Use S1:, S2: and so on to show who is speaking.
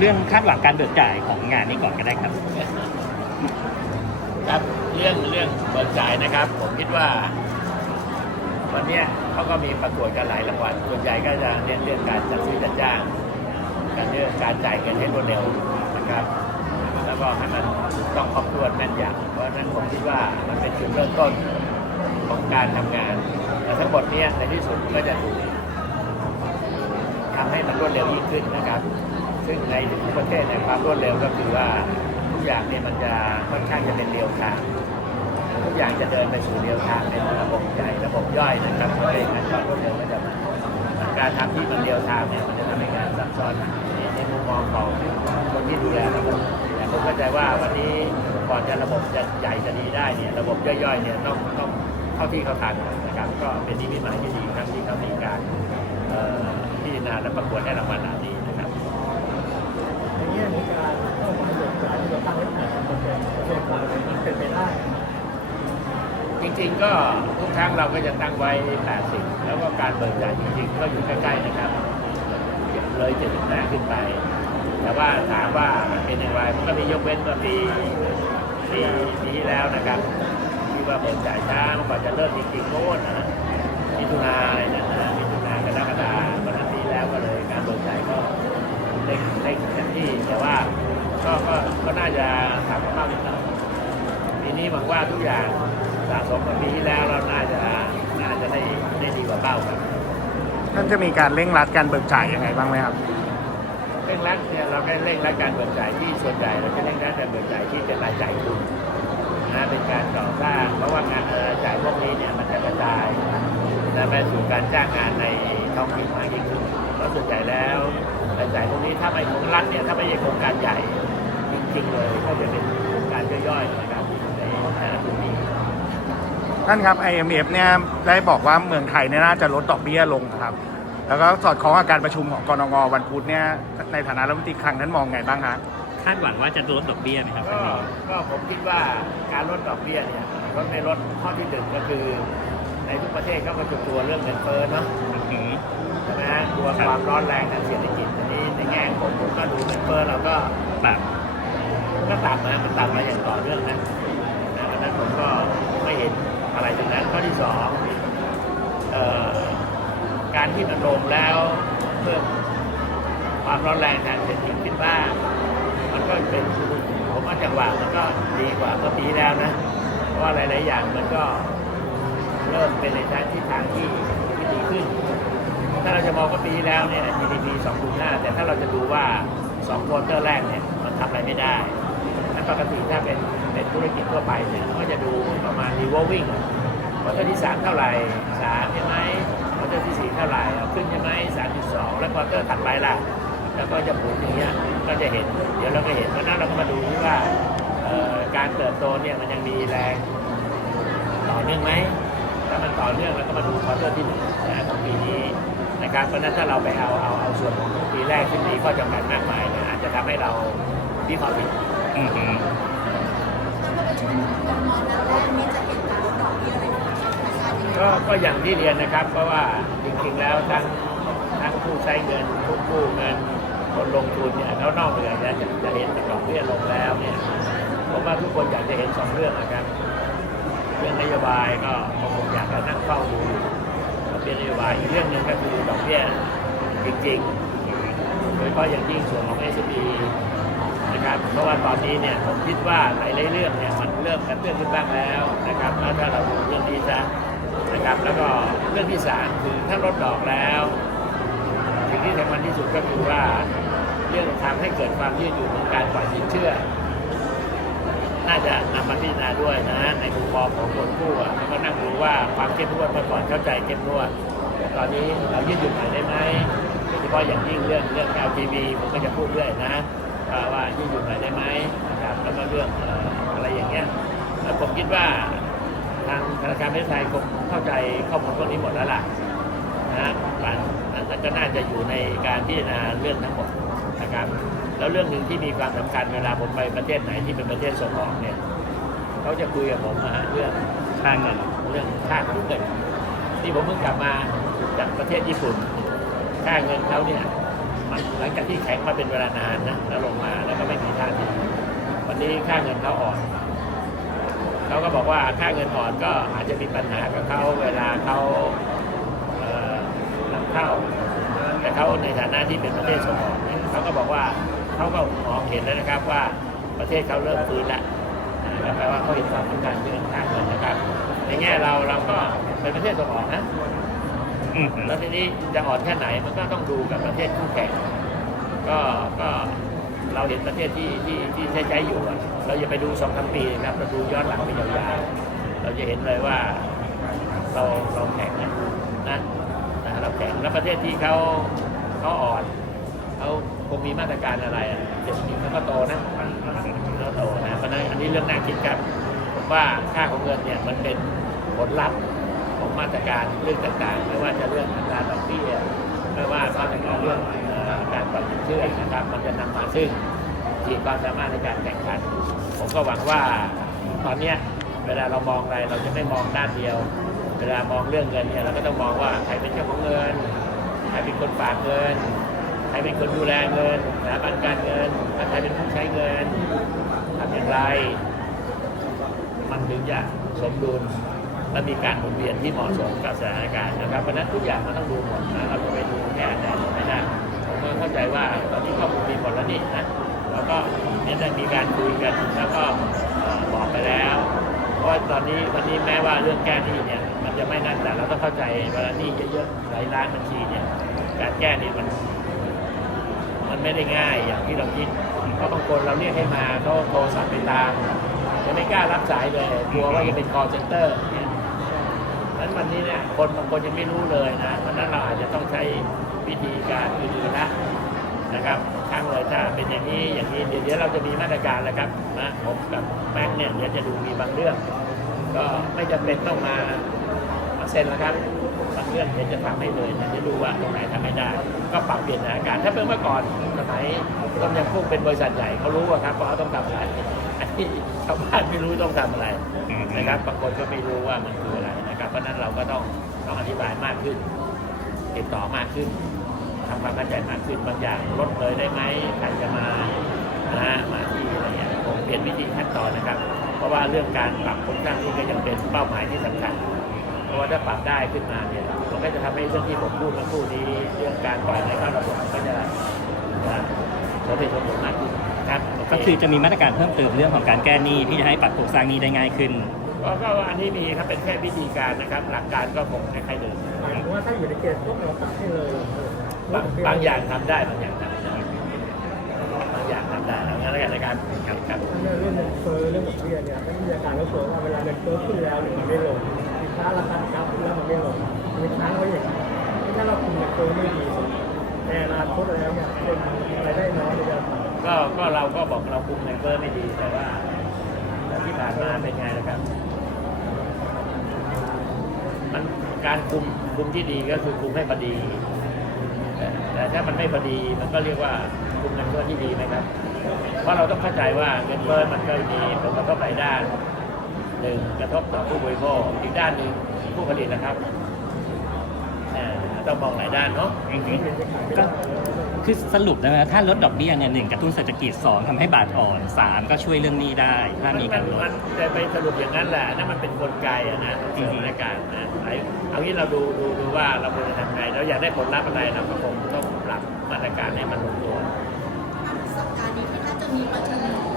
S1: เรื่องคาดหวังการเบิกจ่ายของงานนี้ก่อนก็ได้ครับ
S2: ครับเรื่องเรื่องเบิกจ่ายนะครับ ผมคิดว่า วันเนี้ยเขาก็มีประกวดกันหลายรางวัลส่วนใหญ่ก็จะเน้นเรื่องการจัดซื้อจัดจ้างการเรื่องการจ่ายเงินให้รวดเร็วนะครับ แล้วก็ให้มันถูกต้องครอบถ้วนแม่นยำเพราะฉะนั้นผมคิดว่ามันเป็นจุดเริ่มต้นของการทำงานแต่ทั้งหมดเนี้ยในที่สุดก็จะถูกทำให้มันรวดเร็วยิ่งขึ้นนะครับ ซึ่งในทุกประเทศเนี่ยความรวดเร็วก็คือว่าทุกอย่างเนี่ยมันจะค่อนข้างจะเป็นเรียวทางทุกอย่างจะเดินไปสู่เรียวทางเป็นระบบใหญ่ระบบย่อยนะครับเพราะฉะนั้นความรวดเร็วมันจะมาการทำที่มันเรียวทางเนี่ยมันจะทำให้งานซับซ้อนในมุมมองของคนที่ดูแลระบบแต่ผมเข้าใจว่าวันนี้ก่อนจะระบบจะใหญ่จะดีได้เนี่ยระบบย่อยๆเนี่ยต้องต้องเข้าที่เข้าทางนะครับ ก็เป็นนิมิตหมายที่ดีครับที่เขามีการพิจารณาและประกวดให้รางวัลเหล่านี้ะครับ
S3: อย่างนี้มีการเข้ามาเกจ่ายที่เราตั้งไว้แปดสิบเปอร์เซ็นเรื่องกามเป็นไปได้
S2: จริงๆก็ทุกครั้งเราก็จะตั้งไว้ 80 แล้วก็การเบิกจ่ายจริงๆ ก็อยู่ใกล้ๆนะครับเลย75ขึ้นไป แต่ว่าถามว่าเป็นอย่างไรมันก็มียกเว้นเมื่อปีปีปีที่แล้วนะครับที่ว่าเบิกจ่ายช้ามื่อก่อนจะเริ่มจริงๆโน่นนะมิถุนาอะไรนะมิถุนากรกฎาคมปีแล้วก็เลยการเบิกจ่ายก็ เร่งเร่งเต็มที่แต่ว่าก็ก็ก็น่าจะทำกันบ้างนิดหน่อยปีนี้หวังว่าทุกอย่างสะสมกับปีที่แล้วเราน่าจะน่าจะได้ได้ดีกว่าเป้าครับ
S4: ท่านจะมีการเร่งรัดการเบิกจ่ายยังไงบ้างไหมครับ
S2: เร่งรัดเนี่ยเราได้เร่งรัดการเบิกจ่ายที่ส่วนใหญ่เราจะเร่งรัดการเบิกจ่ายที่เป็นรายจ่ายคุณนะเป็นการก่อสร้างเพราะว่างานรายจ่ายพวกนี้เนี่ยมันจะกระจายนะไปสู่การจ้างงานในท้องถิ่นมากยิ่งขึ้นเพราะส่วนใหญ่แล้ว รายจ่ายพวกนี้ถ้าไม่ของรัฐเนี่ยถ้าไม่ใช่โครงการใหญ่จริงๆเลยก็จะเป็นโครงการย่อยๆนะครับในแต่ละพื้นที่
S4: ท่านครับ IMF เนี่ยได้บอกว่าเมืองไทยเนี่ยน่าจะลดดอกเบี้ยลงครับ แล้วก็สอดคล้องกับการประชุมของกรงวันพุธเนี่ยในฐานะรัฐมนตรีคลังท่านมองไงบ้างฮะ
S1: คาดหวังว่าจะลดดอกเบี้ยไหมครับ
S2: ก็ก็ผมคิดว่าการลดดอกเบี้ยเนี่ยลดในลดข้อที่หนึ่งก็คือ ในทุกประเทศเขาก็จะกลัวเรื่องเงินเฟ้อเนาะ
S1: อืม
S2: ใช่ไหมฮะกลัวความร้อนแรงทางเศรษฐกิจ อันผมผมก็ดูเงินเฟ้อเราก็
S1: แบบ
S2: ก็ต่ำนะมันต่ำมาอย่างต่อเนื่องนะนะเพราะนั้นผมก็ไม่เห็นอะไรตรงนั้นข้อที่สองเอ่อการที่มันลงแล้วเพิ่มความร้อนแรงทางเศรษฐกิจขึ้นบ้างมันก็เป็นผมว่าจังหวะมันก็ดีกว่าเมื่อปีแล้วนะ เพราะว่าหลาย ๆ อย่างมันก็เริ่มเป็นในทางที่ทางที่ดีขึ้น ถ้าเราจะมองว่าปีแล้วเนี่ย GDP 2.5 แต่ถ้าเราจะดูว่า2ควอเตอร์แรกเนี่ยมันทำอะไรไม่ได้และปกติถ้าเป็นเป็นธุรกิจทั่วไปเนี่ยก็จะดูประมาณ revolving ควอเตอร์ที่ 3 เท่าไหร่3ใช่ไหมควอเตอร์ที่ 4 เท่าไหร่ขึ้นใช่ไหม3.2 แล้วควอเตอร์ถัดไปล่ะ แล้วก็จะหมุนอย่างเงี้ยก็จะเห็น เดี๋ยวเราก็เห็นเพราะนั้นเราก็มาดูว่าการเติบโตเนี่ยมันยังมีแรงต่อเนื่องไหมถ้ามันต่อเนื่องเราก็มาดูควอเตอร์ที่หนึ่งของปีนี้ นะครับเพราะฉะนั้นถ้าเราไปเอาเอาเอาส่วนของปีแรกซึ่งมีข้อจำกัดมากมายเนี่ยอาจจะทำให้เราวิเคราะห์ผิด
S1: อืมอืม
S2: ก็ก็อย่างที่เรียนนะครับ เพราะว่าจริงๆแล้วทั้งทั้งผู้ใช้เงินผู้กู้เงินคนลงทุนเนี่ยแล้วนอกเหนือจากจะจะเห็นดอกเบี้ยลงแล้วเนี่ยผมว่าทุกคนอยากจะเห็นสองเรื่องนะครับ เรื่องนโยบายก็ก็คงอยากจะนั่งเฝ้าดูดอก เบี้ยนโยบายอีกเรื่องหนึ่งก็คือดอกเบี้ยจริงๆโดยเฉพาะอย่างยิ่งส่วนของ s อ p นะครับเพราะว่าตอนนี้เนี่ยผมคิดว่าหลายๆเรื่องเนี่ยมันเริ่มกระเตื้องขึ้นบ้างแล้วนะครับแล้วถ้าเราดูเรื่องนี้ซะนะครับแล้วก็เรื่องที่สามคือถ้าลดดอกแล้วสิ่งที่สำคัญที่สุดก็คือว่าเรื่องทำให้เกิดความยืดหยุ่นของการปล่อยสินเชื่อ น่าจะนำมาพิจารณาด้วยนะ ในมุมมองของคนกู้อะแล้วก็นั่งดูว่าความเข้มงวดเมื่อก่อนเข้าใจเข้มงวดแต่ตอนนี้เรายืดหยุ่นหน่อยได้ไหมโดยเฉพาะอย่างยิ่งเรื่องเรื่อง LTV ผมก็จะพูดเรื่อยนะว่ายืดหยุ่นหน่อยได้ไหมนะครับแล้วก็เรื่องอะไรอย่างเงี้ยแล้วผมคิดว่าทางธนาคารประเทศไทยคงเข้าใจข้อมูลพวกนี้หมดแล้วล่ะนะมันมันก็น่าจะอยู่ในการพิจารณาเรื่องทั้งหมดนะครับ แล้วเรื่องหนึ่งที่มีความสำคัญเวลาผมไปประเทศไหนที่เป็นประเทศส่งออกเนี่ยเขาจะคุยกับผมนะฮะเรื่อง
S1: ค่าเงิน
S2: เรื่องค่าเงินที่ผมเพิ่งกลับมาจากประเทศญี่ปุ่น ค่าเงินเขาเนี่ยมันหลังจากที่แข็งมาเป็นเวลานานนะแล้วลงมาแล้วก็ไม่มีท่าทีวันนี้ค่าเงินเขาอ่อนเขาก็บอกว่าค่าเงินอ่อนก็อาจจะมีปัญหากับเขาเวลาเขาเอ่อนำเข้าแต่เขาในฐานะที่เป็นประเทศส่งออกเขาก็บอกว่า เขาก็มองเห็นแล้วนะครับว่าประเทศเขาเริ่มฟื้นแล้วนะครับแปลว่าเขาเห็นความสำคัญเรื่องค่าเงินนะครับ ในแง่เราเราก็เป็นประเทศส่งออกนะ
S1: อืม
S2: แล้วทีนี้จะอ่อนแค่ไหนมันก็ต้องดูกับประเทศคู่แข่งก็ก็เราเห็นประเทศที่ที่ที่ใช้ใช้อยู่อะเราอย่าไปดูสองสามปีนะครับเราดูย้อนหลังไปยาวๆเราจะเห็นเลยว่าเราเราแข็งนะนะนะเราแข็งแล้วประเทศที่เขาเขาอ่อนเขา คงมีมาตรการอะไรอะเดี๋ยวนี้เขาก็โตนะเขาโตนะเพราะนั้นอันนี้เรื่องน่าคิดครับผมว่าค่าของเงินเนี่ยมันเป็นผลลัพธ์ของมาตรการเรื่องต่างๆ ไม่ว่าจะเรื่องอัตราดอกเบี้ยไม่ว่ามาตรการเรื่องการปรับสินเชื่อนะครับ มันจะนำมาซึ่งขีดความสามารถในการแข่งขัน ผมก็หวังว่าตอนเนี้ยเวลาเรามองอะไรเราจะไม่มองด้านเดียว เวลามองเรื่องเงินเนี่ยเราก็ต้องมองว่าใครเป็นเจ้าของเงินใครเป็นคนฝากเงิน ใครเป็นคนดูแลเงินสถาบันการเงินใครเป็นผู้ใช้เงินทำอย่างไร มันถึงจะสมดุลและมีการหมุนเวียนที่เหมาะสมกับสถานการณ์นะครับเพราะนั้นทุกอย่างมันต้องดูหมดนะเราจะไปดูแค่อันไม่ได้ผมก็เข้าใจว่าตอนนี้ข้อมูลมีหมดแล้วนี่นะแล้วก็เนี่ยได้มีการคุยกันแล้วก็บอกไปแล้วเพราะตอนนี้วันนี้แม้ว่าเรื่องแก้หนี้เนี่ยมันจะไม่นั่นแต่เราต้องเข้าใจเวลาหนี้เยอะๆหลายล้านบัญชีเนี่ยการแก้หนี้มัน มันไม่ได้ง่ายอย่างที่เราคิดเพราะบางคนเราเรียกให้มาเขาโทรศัพท์ไปตามจะไม่กล้ารับสายเลยกลัวว่าจะเป็น call center เนี่ยนั้นวันนี้เนี่ยคนบางคนยังไม่รู้เลยนะเพราะนั้นเราอาจจะต้องใช้วิธีการอื่นๆนะนะครับทางเลยถ้าเป็นอย่างนี้อย่างนี้เดี๋ยวเราจะมีมาตรการแล้วครับนะผมกับแบงค์เนี่ยเดี๋ยวจะดูมีบางเรื่อง ก็ไม่จำเป็นต้องมา เซ็นแล้วครับบางเรื่องเดี๋ยวจะทำให้เลยนะจะดูว่าตรงไหนทำไม่ได้ ก็ปรับเปลี่ยนสถานการณ์ถ้าเป็นเมื่อก่อนสมัยต้มยำกุ้งเป็นบริษัทใหญ่เขารู้อะครับว่าเขาต้องทำอะไรอันนี้ชาวบ้านไม่รู้ต้องทำอะไรนะครับบางคนก็ไม่รู้ว่ามันคืออะไรนะครับเพราะฉะนั้นเราก็ต้องต้องอธิบายมากขึ้น ติดต่อมากขึ้นทำความเข้าใจมากขึ้นบางอย่างลดเลยได้ไหมใครจะมานะฮะมาที่อะไรอย่างเงี้ยผมเปลี่ยนวิธีขั้นตอนนะครับ เพราะว่าเรื่องการปรับโครงสร้างนี่ก็ยังเป็นเป้าหมายที่สำคัญ เพราะว่าถ้าปรับได้ขึ้นมาเนี่ยมันก็จะทำให้เรื่องที่ผมพูดเมื่อครู่นี้เรื่องการปล่อยไหลเข้าระบบก็จะจะสมเหตุสมผลมากขึ้นครับโเก็
S1: คือจะมีมาตรการเพิ่มเติมเรื่องของการแก้หนี้ที่จะให้ปรับโครงสร้างหนี้ได้ง่ายขึ้น
S2: ก็ก็อันนี้มีครับเป็นแค่วิธีการนะครับหลักการก็คงคล้ายๆเดิม
S3: หมายถึงว่าถ้าอยู่ในเกณฑ์พวกเราตัดให้เลย
S2: บางบางอย่างทำได้บางอย่างทำไม่ได้บางอย่างทำได้เอางั้นแล้วกันนะครับครับครับ
S3: เรื่องเรื่องเงินเฟ้อเรื่องดอกเบี้ยเนี่ยนักวิชาการก็กลัวว่าเวลาเงินเฟ้อขึ้นแล้วเนี่ยมันไม่ลงสิน ค้าราคาครับแล้วมันไม่ลงมันค้างไว้อย่างนี้ถ้าเราคุมเงินเฟ้อไม่ดีในอนาคตแล้วเนี่ยเป็นรายได้น้อยในการ
S2: ก็ก็เราก็บอกเราคุมเงินเฟ้อไม่ดีแต่ว่าที่ผ่านมาเป็นไงนะครับ มันการคุมคุมที่ดีก็คือคุมให้พอดี แต่ถ้ามันไม่พอดีมันก็เรียกว่าคุมเงินเฟ้อที่ดีไหมครับ เพราะเราต้องเข้าใจว่าเงินเฟ้อมันก็มีผลกระทบหลายด้าน หนึ่งกระทบต่อผู้บริโภคอีกด้านหนึ่งผู้ผลิตนะครับเนี่ยต้องมองหลายด้านเนาะ
S1: ก็คือสรุปนะถ้าลดดอกเบี้ยเนี่ยหนึ่งกระตุ้นเศรษฐกิจสองทำให้บาทอ่อนสามก็ช่วยเรื่องหนี้ได้ ถ้ามี
S2: มั
S1: การ
S2: น
S1: ล
S2: มั
S1: ด
S2: นจะไปสรุปอย่างนั้นแหละนั่นมันเป็นกลไกอะนะเสริมสถานการณ์นะไอ้เอางี้เราดูดูดูว่าเราควรจะทำไงเราอยากได้ผลลัพธ์อะไรเราก็คงต้องปรับมาตรการให้มันลงตัว
S5: สัปดาห์นี้ที่น่าจะมีประชุม